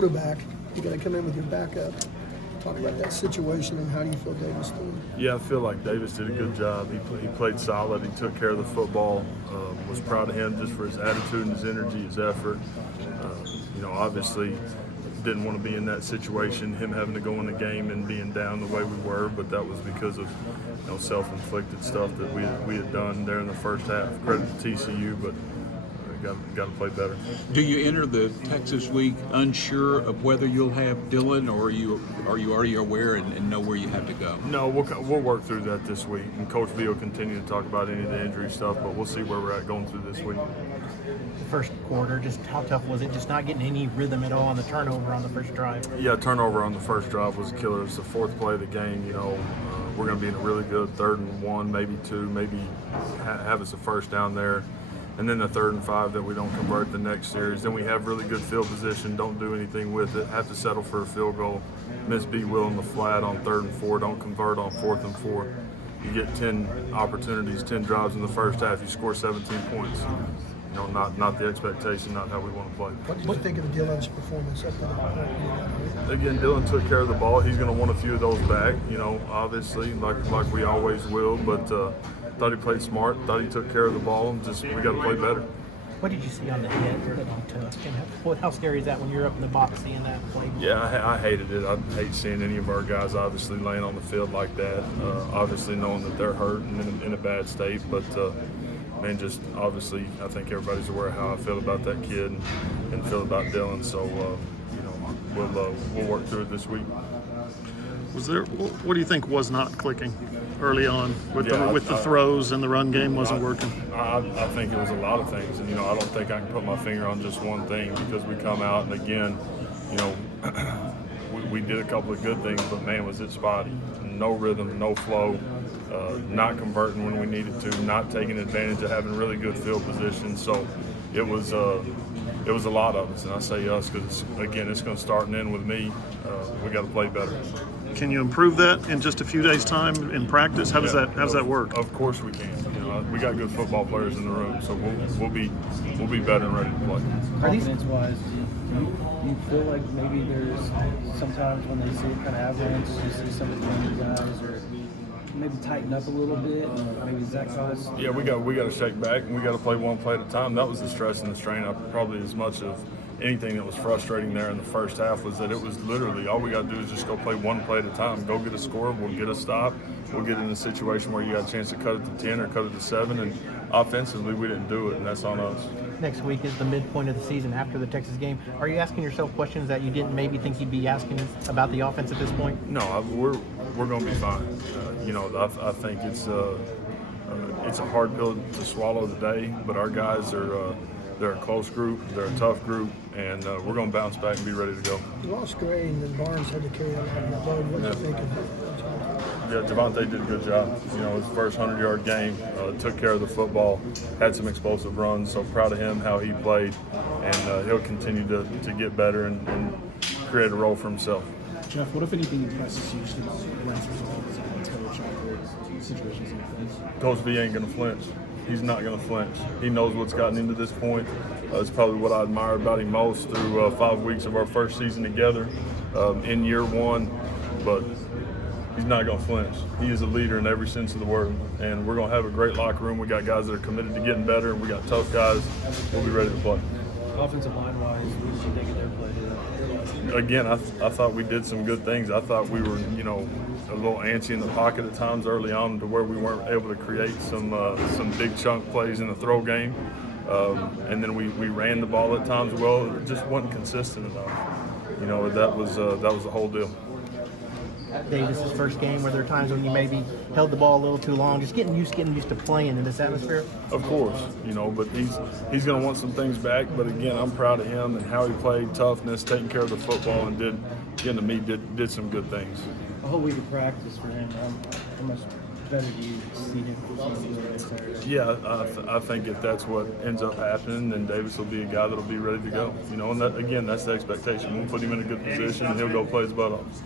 quarterback, you got to come in with your backup. Talk about that situation and how do you feel Davis doing? Yeah, I feel like Davis did a good job. He played solid. He took care of the football. Was proud of him just for his attitude and his energy, his effort. Obviously didn't want to be in that situation, him having to go in the game and being down the way we were, but that was because of self-inflicted stuff that we had done there in the first half. Credit to TCU, but got to play better. Do you enter the Texas week unsure of whether you'll have Dylan, or are you already aware and know where you have to go? No, we'll work through that this week, and Coach V will continue to talk about any of the injury stuff, but we'll see where we're at going through this week. The first quarter, just how tough was it? Just not getting any rhythm at all on the turnover on the first drive? Yeah, turnover on the first drive was a killer. It's the fourth play of the game. We're going to be in a really good 3rd and 1, maybe 2, maybe have us a first down there. And then the 3rd and 5 that we don't convert the next series. Then we have really good field position, don't do anything with it, have to settle for a field goal, miss B. Will in the flat on 3rd and 4, don't convert on 4th and 4. You get 10 opportunities, 10 drives in the first half, you score 17 points. Not the expectation, not how we want to play. What did you think of Dylan's performance up to the point? Again, Dylan took care of the ball. He's going to want a few of those back, obviously, like we always will, but thought he played smart, thought he took care of the ball, and we got to play better. What did you see on the head that he took? And how scary is that when you're up in the box seeing that play? Yeah, I hated it. I hate seeing any of our guys obviously laying on the field like that, obviously knowing that they're hurt and in a bad state, but just obviously I think everybody's aware of how I feel about that kid and feel about Dylan, so we'll work through it this week. What do you think was not clicking early on with the throws and the run game wasn't working? I think it was a lot of things, and I don't think I can put my finger on just one thing, because we come out and again, we did a couple of good things, but man, was it spotty. No rhythm, no flow, not converting when we needed to, not taking advantage of having really good field position. So it was a lot of us, and I say us because again, it's going to start and end with me. We got to play better. Can you improve that in just a few days' time in practice? How does that work? Of course we can. We got good football players in the room, so we'll be better and ready to play. Confidence-wise, do you feel like maybe there's sometimes when they see it kind of avalanche, you see some of the younger guys or maybe tighten up a little bit, maybe Zach Cost? Yeah, we got to shake back, and we got to play one play at a time. That was the stress and the strain. Probably as much of anything that was frustrating there in the first half was that it was literally all we got to do is just go play one play at a time. Go get a score, we'll get a stop, we'll get in a situation where you got a chance to cut it to 10 or cut it to 7, and offensively we didn't do it, and that's on us. Next week is the midpoint of the season after the Texas game. Are you asking yourself questions that you didn't maybe think you'd be asking about the offense at this point? No, we're going to be fine. I think it's a hard pill to swallow today, but our guys they're a close group, they're a tough group, and we're going to bounce back and be ready to go. You lost Gray, and then Barnes had to carry a lot of the load. What do you think of that? Yeah, Devontae did a good job. His first 100-yard game, took care of the football, had some explosive runs, so proud of him, how he played, and he'll continue to get better and create a role for himself. Jeff, what if anything impresses you since last result as a coach after situations like this? Coach V ain't going to flinch. He's not going to flinch. He knows what's gotten him to this point. It's probably what I admire about him most through 5 weeks of our first season together in year one, but he's not going to flinch. He is a leader in every sense of the word, and we're going to have a great locker room. We got guys that are committed to getting better, and we got tough guys. We'll be ready to play. Offensive line-wise, what did you think of their play today? Again, I thought we did some good things. I thought we were, a little antsy in the pocket at times early on to where we weren't able to create some big chunk plays in the throw game. And then we ran the ball at times well. It just wasn't consistent enough. That was the whole deal. Davis's first game, were there times when you maybe held the ball a little too long, just getting used to playing in this atmosphere? Of course, but he's going to want some things back. But again, I'm proud of him and how he played, toughness, taking care of the football, and did some good things. A whole week of practice for him. How much better do you see him Saturday? Yeah, I think if that's what ends up happening, then Davis will be a guy that'll be ready to go. And that's the expectation. We'll put him in a good position, and he'll go play his butt off.